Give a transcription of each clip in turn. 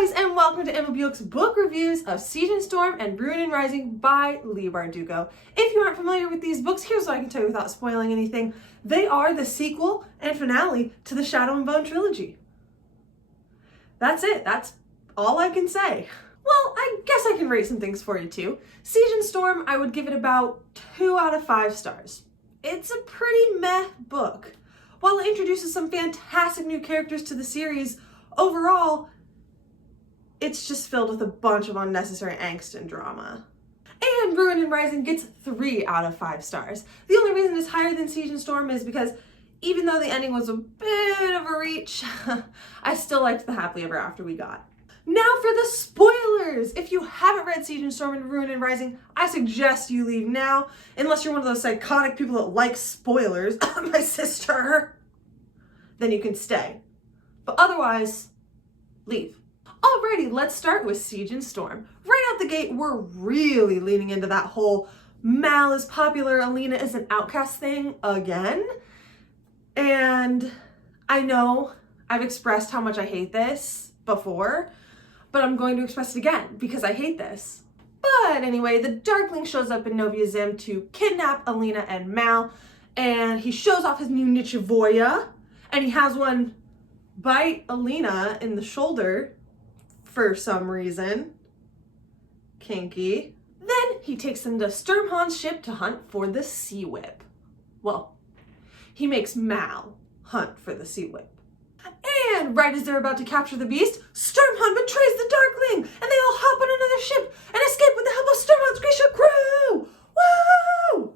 guys, and welcome to Emma Buick's book reviews of Siege and Storm and Ruin and Rising by Leigh Bardugo. If you aren't familiar with these books, here's what I can tell you without spoiling anything. They are the sequel and finale to the Shadow and Bone trilogy. That's it. That's all I can say. Well, I guess I can rate some things for you too. Siege and Storm, I would give it about 2 out of 5 stars. It's a pretty meh book. While it introduces some fantastic new characters to the series, overall, it's just filled with a bunch of unnecessary angst and drama. And Ruin and Rising gets 3 out of 5 stars. The only reason it's higher than Siege and Storm is because even though the ending was a bit of a reach, I still liked the happily ever after we got. Now for the spoilers! If you haven't read Siege and Storm and Ruin and Rising, I suggest you leave now, unless you're one of those psychotic people that like spoilers, my sister, then you can stay. But otherwise, leave. Alrighty, let's start with Siege and Storm. Right out the gate, we're really leaning into that whole Mal is popular, Alina is an outcast thing again. And I know I've expressed how much I hate this before, but I'm going to express it again because I hate this. But anyway, the Darkling shows up in Novia Zem to kidnap Alina and Mal, and he shows off his new Nichevoya, and he has one bite Alina in the shoulder for some reason. Kinky. Then he takes them to Sturmhond's ship to hunt for the Sea Whip. Well, he makes Mal hunt for the Sea Whip. And right as they're about to capture the beast, Sturmhond betrays the Darkling, and they all hop on another ship and escape with the help of Sturmhond's Grisha crew! Woo!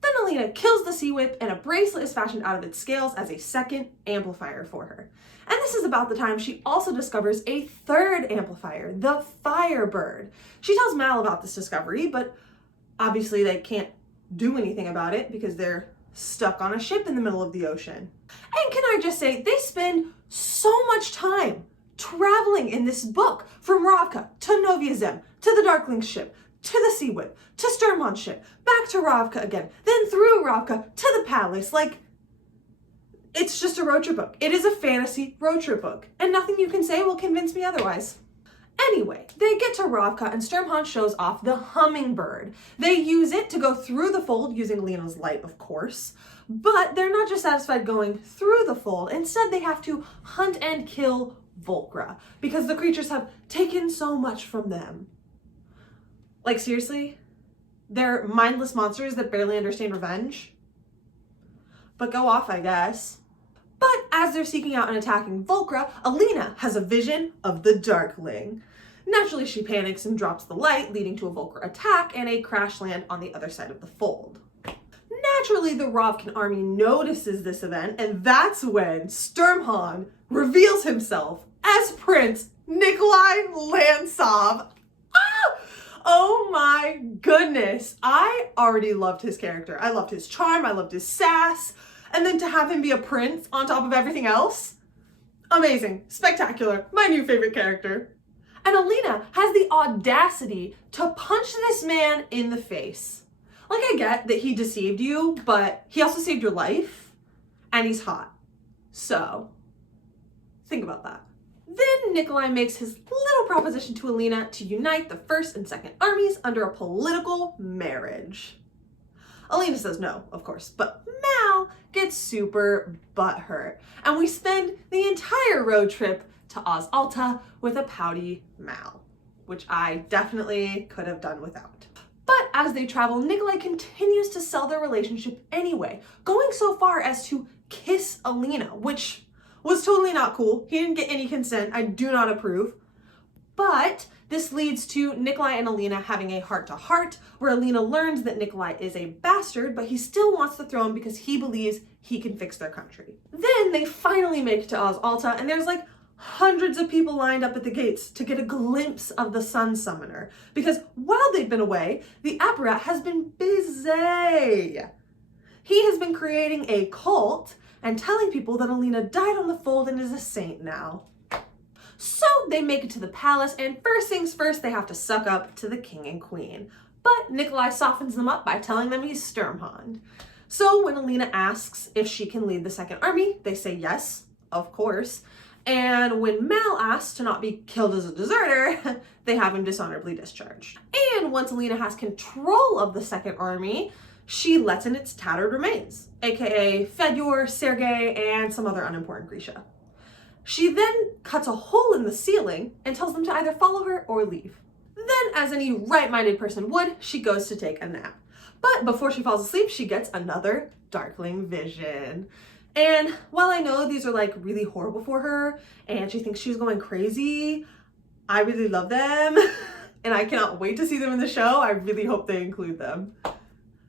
Then Alina kills the Sea Whip, and a bracelet is fashioned out of its scales as a second amplifier for her. And this is about the time she also discovers a third amplifier, the Firebird. She tells Mal about this discovery, but obviously they can't do anything about it because they're stuck on a ship in the middle of the ocean. And can I just say, they spend so much time traveling in this book from Ravka to Novia Zem, to the Darkling ship, to the Sea Whip, to Sturmhond's ship, back to Ravka again, then through Ravka to the palace. Like, it's just a road trip book. It is a fantasy road trip book, and nothing you can say will convince me otherwise. Anyway, they get to Ravka and Sturmhond shows off the Hummingbird. They use it to go through the fold using Lena's light, of course, but they're not just satisfied going through the fold. Instead, they have to hunt and kill Volcra because the creatures have taken so much from them. Like, seriously? They're mindless monsters that barely understand revenge? But go off, I guess. But as they're seeking out and attacking Volcra, Alina has a vision of the Darkling. Naturally, she panics and drops the light, leading to a Volcra attack and a crash land on the other side of the fold. Naturally, the Ravkan army notices this event, and that's when Sturmhond reveals himself as Prince Nikolai Lantsov. Oh my goodness. I already loved his character. I loved his charm. I loved his sass. And then to have him be a prince on top of everything else? Amazing. Spectacular. My new favorite character. And Alina has the audacity to punch this man in the face. Like, I get that he deceived you, but he also saved your life. And he's hot. So, think about that. Then Nikolai makes his little proposition to Alina to unite the first and second armies under a political marriage. Alina says no, of course, but Mal gets super butthurt, and we spend the entire road trip to Oz Alta with a pouty Mal, which I definitely could have done without. But as they travel, Nikolai continues to sell their relationship anyway, going so far as to kiss Alina, which was totally not cool. He didn't get any consent. I do not approve. But this leads to Nikolai and Alina having a heart-to-heart, where Alina learns that Nikolai is a bastard, but he still wants the throne because he believes he can fix their country. Then they finally make it to Oz Alta, and there's like hundreds of people lined up at the gates to get a glimpse of the Sun Summoner, because while they've been away, the Apparat has been busy. He has been creating a cult and telling people that Alina died on the fold and is a saint now. So they make it to the palace, and first things first, they have to suck up to the king and queen. But Nikolai softens them up by telling them he's Sturmhond. So when Alina asks if she can lead the second army, they say yes, of course. And when Mal asks to not be killed as a deserter, they have him dishonorably discharged. And once Alina has control of the Second Army, she lets in its tattered remains, aka Fedor, Sergei, and some other unimportant Grisha. She then cuts a hole in the ceiling and tells them to either follow her or leave. Then, as any right-minded person would, she goes to take a nap. But before she falls asleep, she gets another Darkling vision. And while I know these are like really horrible for her and she thinks she's going crazy, I really love them and I cannot wait to see them in the show. I really hope they include them.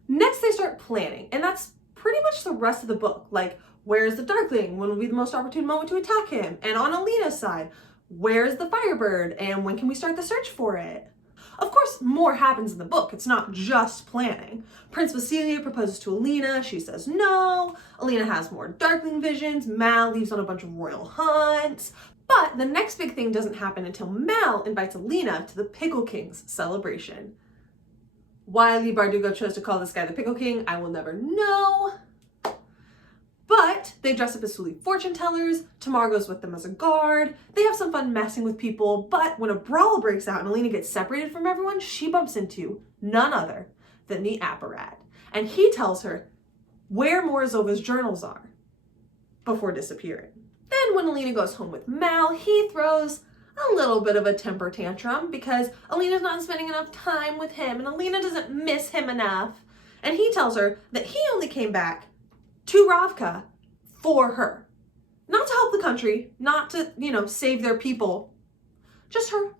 Next, they start planning, and that's pretty much the rest of the book. Like, where's the Darkling? When will be the most opportune moment to attack him? And on Alina's side, where's the Firebird? And when can we start the search for it? Of course, more happens in the book. It's not just planning. Prince Vasily proposes to Alina. She says no. Alina has more Darkling visions. Mal leaves on a bunch of royal hunts. But the next big thing doesn't happen until Mal invites Alina to the Pickle King's celebration. Why Leigh Bardugo chose to call this guy the Pickle King, I will never know. But they dress up as Suli fortune tellers. Tamar goes with them as a guard. They have some fun messing with people, but when a brawl breaks out and Alina gets separated from everyone, she bumps into none other than the Apparat. And he tells her where Morozova's journals are before disappearing. Then when Alina goes home with Mal, he throws a little bit of a temper tantrum because Alina's not spending enough time with him and Alina doesn't miss him enough. And he tells her that he only came back to Ravka for her. Not to help the country, not to, save their people. Just her.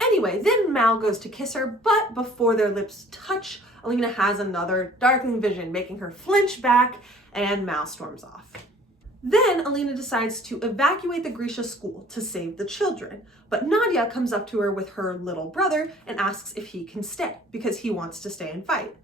Anyway, then Mal goes to kiss her, but before their lips touch, Alina has another Darkling vision, making her flinch back, and Mal storms off. Then Alina decides to evacuate the Grisha school to save the children, but Nadia comes up to her with her little brother and asks if he can stay because he wants to stay and fight.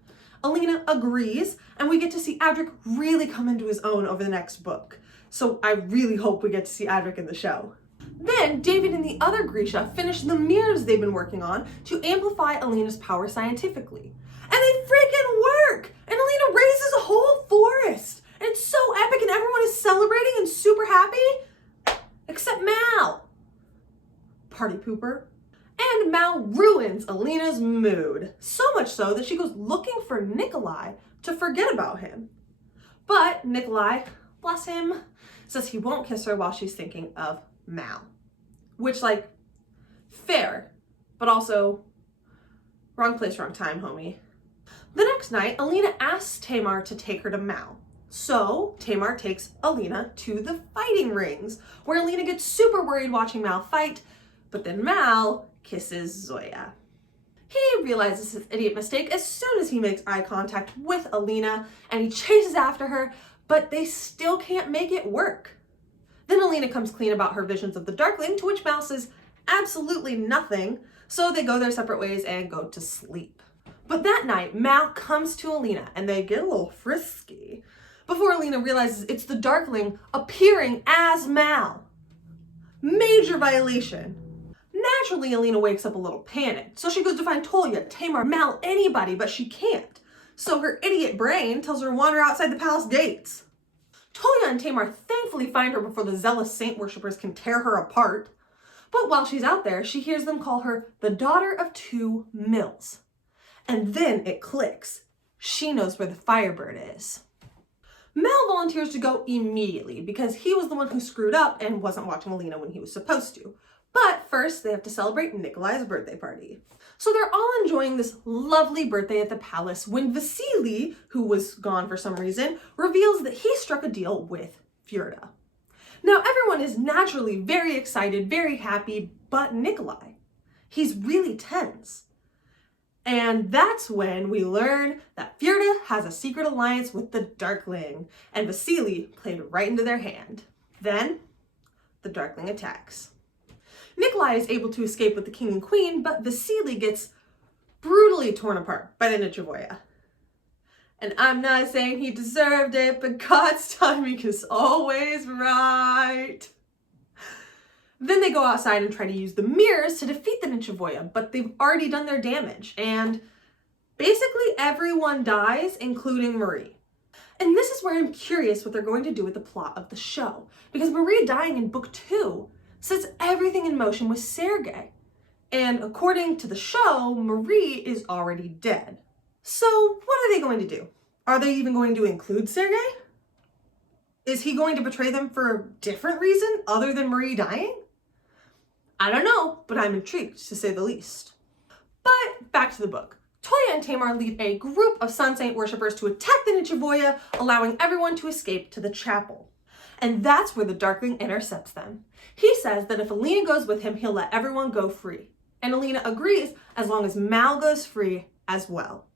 Alina agrees, and we get to see Adric really come into his own over the next book. So I really hope we get to see Adric in the show. Then David and the other Grisha finish the mirrors they've been working on to amplify Alina's power scientifically. And they freaking work! And Alina raises a whole forest! And it's so epic and everyone is celebrating and super happy, except Mal. Party pooper. And Mal ruins Alina's mood, so much so that she goes looking for Nikolai to forget about him. But Nikolai, bless him, says he won't kiss her while she's thinking of Mal. Which, fair, but also wrong place, wrong time, homie. The next night, Alina asks Tamar to take her to Mal. So Tamar takes Alina to the fighting rings, where Alina gets super worried watching Mal fight, but then Mal kisses Zoya. He realizes his idiot mistake as soon as he makes eye contact with Alina, and he chases after her, but they still can't make it work. Then Alina comes clean about her visions of the Darkling, to which Mal says absolutely nothing, so they go their separate ways and go to sleep. But that night, Mal comes to Alina, and they get a little frisky, before Alina realizes it's the Darkling appearing as Mal. Major violation. Naturally, Alina wakes up a little panicked, so she goes to find Tolya, Tamar, Mal, anybody, but she can't. So her idiot brain tells her to wander outside the palace gates. Tolya and Tamar thankfully find her before the zealous saint worshippers can tear her apart. But while she's out there, she hears them call her the daughter of 2 mills. And then it clicks. She knows where the Firebird is. Mal volunteers to go immediately because he was the one who screwed up and wasn't watching Alina when he was supposed to. But first, they have to celebrate Nikolai's birthday party. So they're all enjoying this lovely birthday at the palace when Vasily, who was gone for some reason, reveals that he struck a deal with Fjorda. Now, everyone is naturally very excited, very happy, but Nikolai, he's really tense. And that's when we learn that Fjorda has a secret alliance with the Darkling, and Vasily played right into their hand. Then, the Darkling attacks. Nikolai is able to escape with the king and queen, but Vasily gets brutally torn apart by the Nichevoya. And I'm not saying he deserved it, but God's timing is always right. Then they go outside and try to use the mirrors to defeat the Nichevoya, but they've already done their damage, and basically everyone dies, including Marie. And this is where I'm curious what they're going to do with the plot of the show, because Marie dying in book 2 sets everything in motion with Sergei. And according to the show, Marie is already dead. So what are they going to do? Are they even going to include Sergei? Is he going to betray them for a different reason other than Marie dying? I don't know, but I'm intrigued to say the least. But back to the book. Toya and Tamar lead a group of Sun Saint worshippers to attack the Nichevoya, allowing everyone to escape to the chapel. And that's where the Darkling intercepts them. He says that if Alina goes with him, he'll let everyone go free. And Alina agrees as long as Mal goes free as well.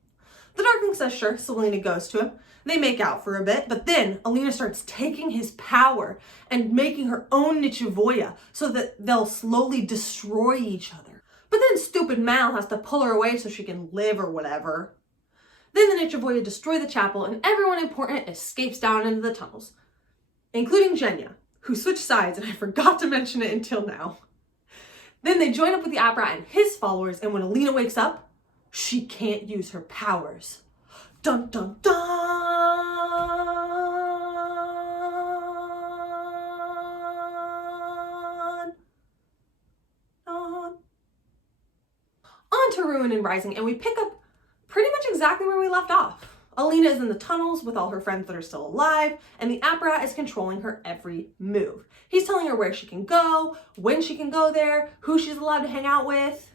The Darkling says sure, so Alina goes to him. They make out for a bit, but then Alina starts taking his power and making her own Nichevoya so that they'll slowly destroy each other. But then stupid Mal has to pull her away so she can live or whatever. Then the Nichevoya destroy the chapel and everyone important escapes down into the tunnels, including Genya, who switched sides and I forgot to mention it until now. Then they join up with the Apparat and his followers, and when Alina wakes up, she can't use her powers. Dun dun dun! Dun. On to Ruin and Rising, and we pick up pretty much exactly where we left off. Alina is in the tunnels with all her friends that are still alive, and the Apparat is controlling her every move. He's telling her where she can go, when she can go there, who she's allowed to hang out with.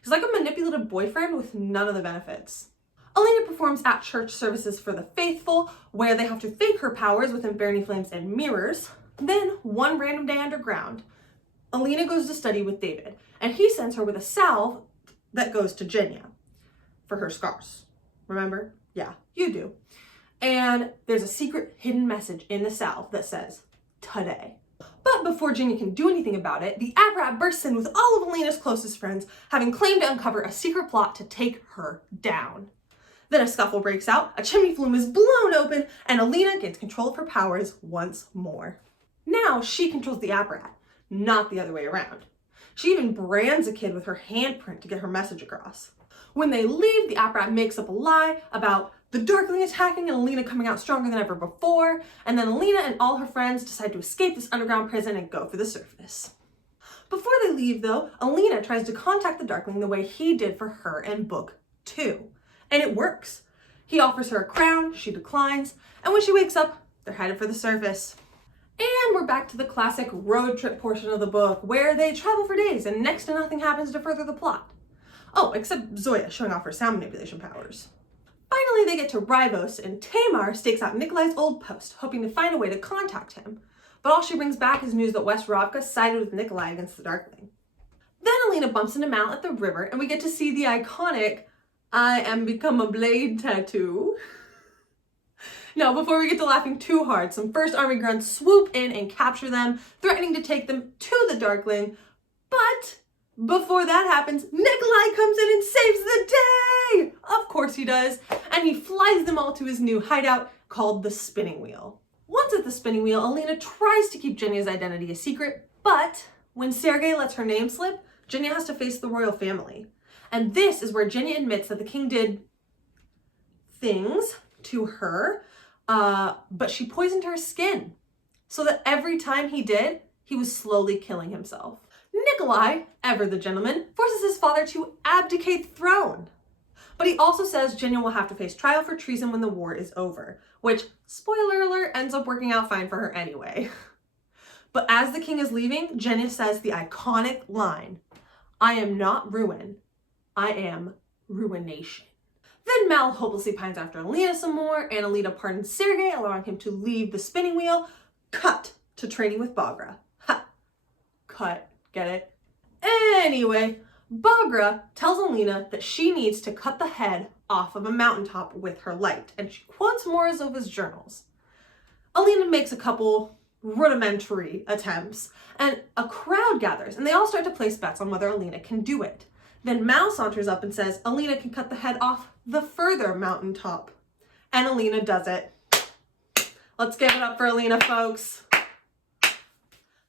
He's like a manipulative boyfriend with none of the benefits. Alina performs at church services for the faithful, where they have to fake her powers with Inferni flames and mirrors. Then, one random day underground, Alina goes to study with David, and he sends her with a salve that goes to Genya for her scars. Remember? Yeah, you do. And there's a secret hidden message in the salve that says, today. But before Genya can do anything about it, the Apparat bursts in with all of Alina's closest friends, having claimed to uncover a secret plot to take her down. Then a scuffle breaks out, a chimney flume is blown open, and Alina gains control of her powers once more. Now she controls the Apparat, not the other way around. She even brands a kid with her handprint to get her message across. When they leave, the Apparat makes up a lie about the Darkling attacking and Alina coming out stronger than ever before, and then Alina and all her friends decide to escape this underground prison and go for the surface. Before they leave though, Alina tries to contact the Darkling the way he did for her in book 2. And it works. He offers her a crown, she declines, and when she wakes up, they're headed for the surface. And we're back to the classic road trip portion of the book, where they travel for days and next to nothing happens to further the plot. Oh, except Zoya showing off her sound manipulation powers. Finally, they get to Rivos, and Tamar stakes out Nikolai's old post, hoping to find a way to contact him. But all she brings back is news that West Ravka sided with Nikolai against the Darkling. Then Alina bumps into Mal at the river, and we get to see the iconic "I am become a blade" tattoo. Now, before we get to laughing too hard, some First Army grunts swoop in and capture them, threatening to take them to the Darkling. But before that happens, Nikolai comes in and saves the day! Of course he does, and he flies them all to his new hideout called the Spinning Wheel. Once at the Spinning Wheel, Alina tries to keep Genya's identity a secret, but when Sergei lets her name slip, Genya has to face the royal family. And this is where Genya admits that the king did things to her, but she poisoned her skin, so that every time he did, he was slowly killing himself. Nikolai, ever the gentleman, forces his father to abdicate the throne. But he also says Genya will have to face trial for treason when the war is over, which, spoiler alert, ends up working out fine for her anyway. But as the king is leaving, Genya says the iconic line, "I am not ruin, I am ruination." Then Mal hopelessly pines after Alina some more, and Alina pardons Sergei, allowing him to leave the spinning wheel. Cut to training with Baghra. Ha! Cut. Get it? Anyway, Baghra tells Alina that she needs to cut the head off of a mountaintop with her light, and she quotes Morozova's journals. Alina makes a couple rudimentary attempts, and a crowd gathers, and they all start to place bets on whether Alina can do it. Then Mal saunters up and says Alina can cut the head off the further mountaintop. And Alina does it. Let's give it up for Alina, folks.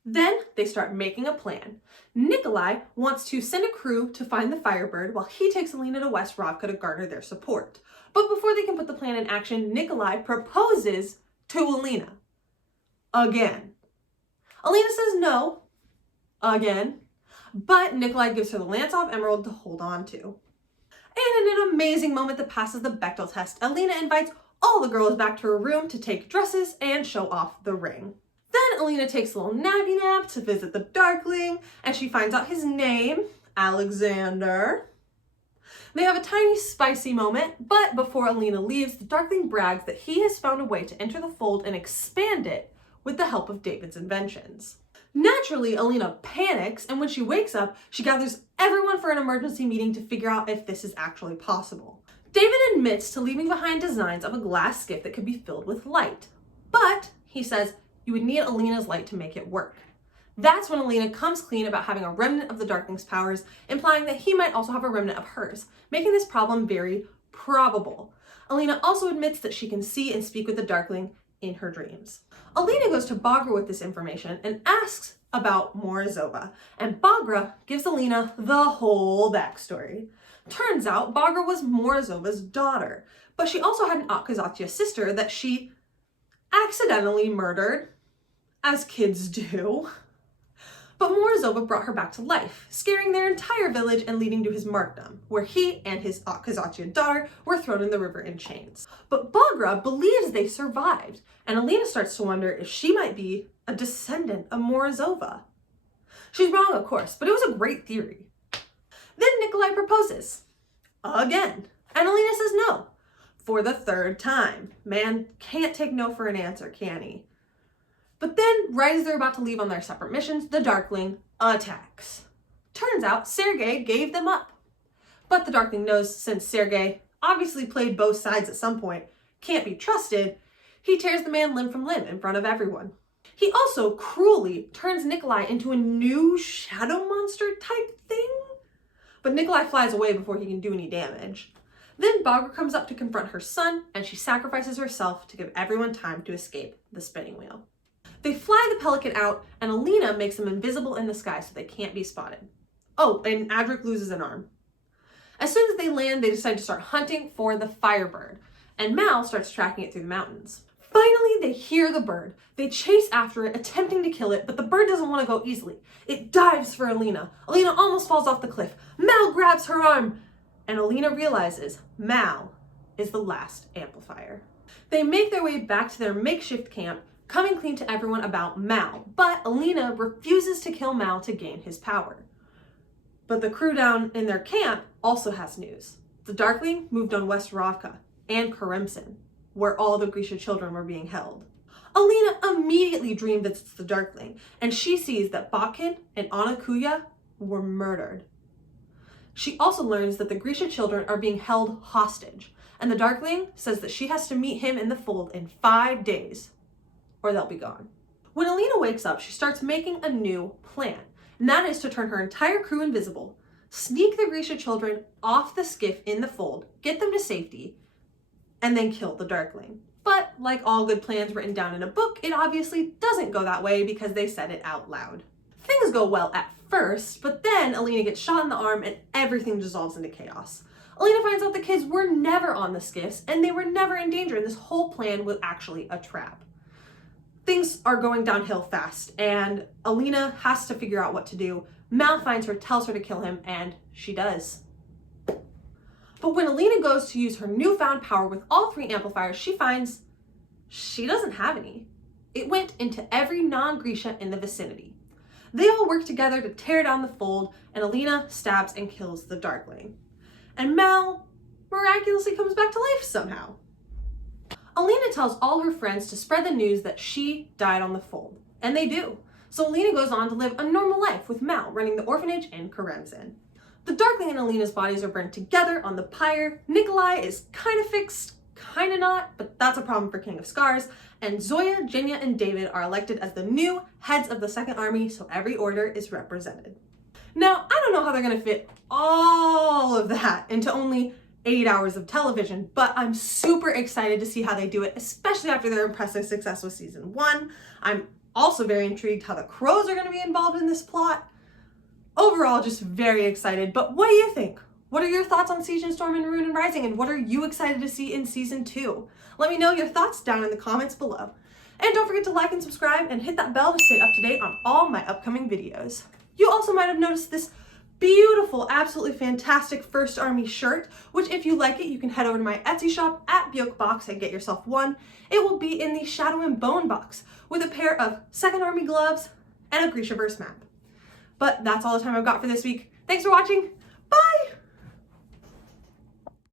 Then they start making a plan. Nikolai wants to send a crew to find the Firebird while he takes Alina to West Ravka to garner their support. But before they can put the plan in action, Nikolai proposes to Alina. Again. Alina says no. Again. But Nikolai gives her the Lantsov Emerald to hold on to. And in an amazing moment that passes the Bechdel test, Alina invites all the girls back to her room to take dresses and show off the ring. Then Alina takes a little nappy nap to visit the Darkling, and she finds out his name, Alexander. They have a tiny spicy moment, but before Alina leaves, the Darkling brags that he has found a way to enter the fold and expand it with the help of David's inventions. Naturally, Alina panics, and when she wakes up, she gathers everyone for an emergency meeting to figure out if this is actually possible. David admits to leaving behind designs of a glass skiff that could be filled with light, but he says you would need Alina's light to make it work. That's when Alina comes clean about having a remnant of the Darkling's powers, implying that he might also have a remnant of hers, making this problem very probable. Alina also admits that she can see and speak with the Darkling in her dreams. Alina goes to Baghra with this information and asks about Morozova, and Baghra gives Alina the whole backstory. Turns out Baghra was Morozova's daughter, but she also had an Atkazatya sister that she accidentally murdered, as kids do. But Morozova brought her back to life, scaring their entire village and leading to his martyrdom, where he and his Atkazatya daughter were thrown in the river in chains. But Baghra believes they survived, and Alina starts to wonder if she might be a descendant of Morozova. She's wrong, of course, but it was a great theory. Then Nikolai proposes. Again. And Alina says no. For the third time. Man can't take no for an answer, can he? But then, right as they're about to leave on their separate missions, the Darkling attacks. Turns out Sergei gave them up. But the Darkling knows, since Sergei obviously played both sides at some point, can't be trusted, he tears the man limb from limb in front of everyone. He also cruelly turns Nikolai into a new shadow monster type thing. But Nikolai flies away before he can do any damage. Then Baghra comes up to confront her son, and she sacrifices herself to give everyone time to escape the spinning wheel. They fly the Pelican out, and Alina makes them invisible in the sky so they can't be spotted. Oh, and Adric loses an arm. As soon as they land, they decide to start hunting for the Firebird, and Mal starts tracking it through the mountains. Finally, they hear the bird. They chase after it, attempting to kill it, but the bird doesn't want to go easily. It dives for Alina. Alina almost falls off the cliff. Mal grabs her arm, and Alina realizes Mal is the last amplifier. They make their way back to their makeshift camp, coming clean to everyone about Mal, but Alina refuses to kill Mal to gain his power. But the crew down in their camp also has news. The Darkling moved on West Ravka and Karimson, where all the Grisha children were being held. Alina immediately dream visits the Darkling, and she sees that Bakin and Anakuya were murdered. She also learns that the Grisha children are being held hostage, and the Darkling says that she has to meet him in the fold in 5 days, or they'll be gone. When Alina wakes up, she starts making a new plan, and that is to turn her entire crew invisible, sneak the Grisha children off the skiff in the fold, get them to safety, and then kill the Darkling. But like all good plans written down in a book, it obviously doesn't go that way because they said it out loud. Things go well at first, but then Alina gets shot in the arm and everything dissolves into chaos. Alina finds out the kids were never on the skiffs and they were never in danger, and this whole plan was actually a trap. Things are going downhill fast, and Alina has to figure out what to do. Mal finds her, tells her to kill him, and she does. But when Alina goes to use her newfound power with all 3 amplifiers, she finds she doesn't have any. It went into every non-Grisha in the vicinity. They all work together to tear down the fold, and Alina stabs and kills the Darkling. And Mal miraculously comes back to life somehow. Alina tells all her friends to spread the news that she died on the fold, and they do. So Alina goes on to live a normal life with Mal running the orphanage in Karamzin. The Darkling and Alina's bodies are burned together on the pyre. Nikolai is kind of fixed, kind of not, but that's a problem for King of Scars. And Zoya, Jinya, and David are elected as the new heads of the Second Army, so every order is represented. Now, I don't know how they're going to fit all of that into only 8 hours of television, but I'm super excited to see how they do it, especially after their impressive success with season 1. I'm also very intrigued how the Crows are going to be involved in this plot. overall just very excited. But what do you think? What are your thoughts on Siege and Storm and Ruin and Rising, and what are you excited to see in Season 2? Let me know your thoughts down in the comments below. And don't forget to like and subscribe and hit that bell to stay up to date on all my upcoming videos. You also might have noticed this beautiful, absolutely fantastic First Army shirt, which if you like it, you can head over to my Etsy shop at BjorkBox and get yourself one. It will be in the Shadow and Bone box with a pair of Second Army gloves and a Grishaverse map. But that's all the time I've got for this week. Thanks for watching.